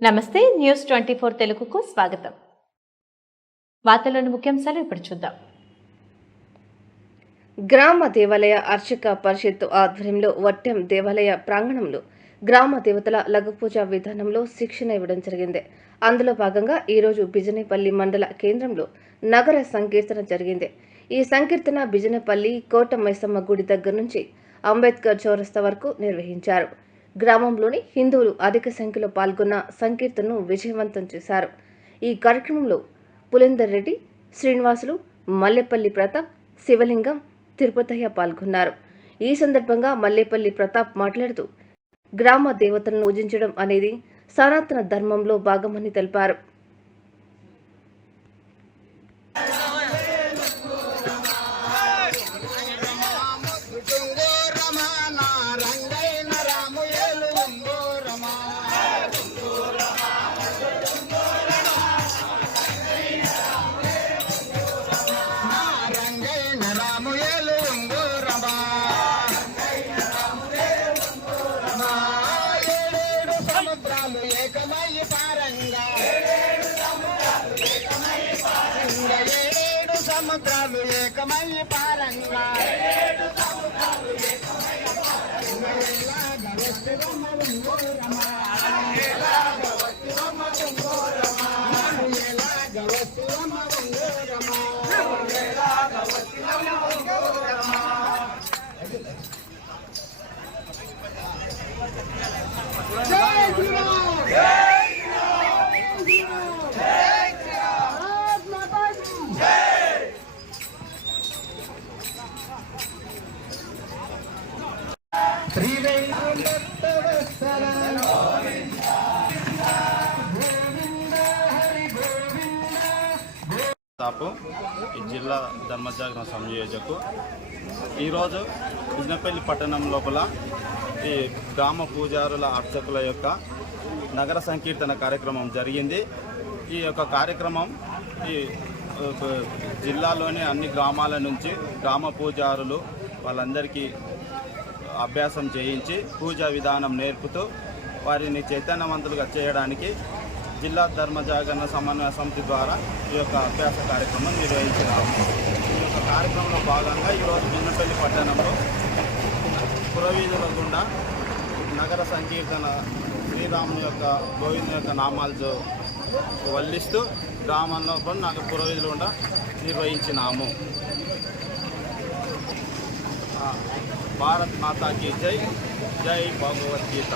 నమస్తే న్యూస్ 24 తెలుగుకు స్వాగతం. వార్తల్లోని ముఖ్యాంశాలు ఇప్పుడు చూద్దాం. గ్రామ దేవాలయ అర్చక పరిషత్తు ఆధ్వర్యంలో వట్టెం దేవాలయ ప్రాంగణంలో గ్రామ దేవతల లఘు పూజ విధానంలో శిక్షణ ఇవ్వడం జరిగింది. అందులో భాగంగా ఈరోజు బిజినేపల్లి మండల కేంద్రంలో నగర సంకీర్తన జరిగింది. ఈ సంకీర్తన బిజినేపల్లి కోట మైసమ్మ గుడి దగ్గర నుంచి అంబేద్కర్ చౌరస్తా వరకు నిర్వహించారు. గ్రామంలోని హిందువులు అధిక సంఖ్యలో పాల్గొన్న సంకీర్తనను విజయవంతం చేశారు. ఈ కార్యక్రమంలో పులేందర్ రెడ్డి, శ్రీనివాసులు, మల్లేపల్లి ప్రతాప్, శివలింగం, తిరుపతయ్య పాల్గొన్నారు. ఈ సందర్భంగా మల్లేపల్లి ప్రతాప్ మాట్లాడుతూ గ్రామ దేవతలను పూజించడం అనేది సనాతన ధర్మంలో భాగమని తెలిపారు. సముద్రాలు ఏకమై పారంగా ఈ జిల్లా ధర్మజాగరణ సంయోజకు ఈరోజు బిజినేపల్లి పట్టణం లోపల ఈ గ్రామ పూజారుల అర్చకుల యొక్క నగర సంకీర్తన కార్యక్రమం జరిగింది. ఈ యొక్క కార్యక్రమం ఈ జిల్లాలోని అన్ని గ్రామాల నుంచి గ్రామ పూజారులు వాళ్ళందరికీ అభ్యాసం చేయించి పూజా విధానం నేర్పుతూ వారిని చైతన్యవంతులుగా చేయడానికి జిల్లా ధర్మజాగరణ సమన్వయ సమితి ద్వారా ఈ యొక్క అభ్యాస కార్యక్రమం నిర్వహించినాము. ఈ యొక్క కార్యక్రమంలో భాగంగా ఈరోజు బిజినేపల్లి పట్టణంలో పురవీధుల గుండా నగర సంకీర్తన శ్రీరాముని యొక్క గోవిందు యొక్క నామాలు వల్లిస్తూ గ్రామంలో పురవీధుల గుండా నిర్వహించినాము. భారత్ మాతాకి జై, జై భగవద్గీత.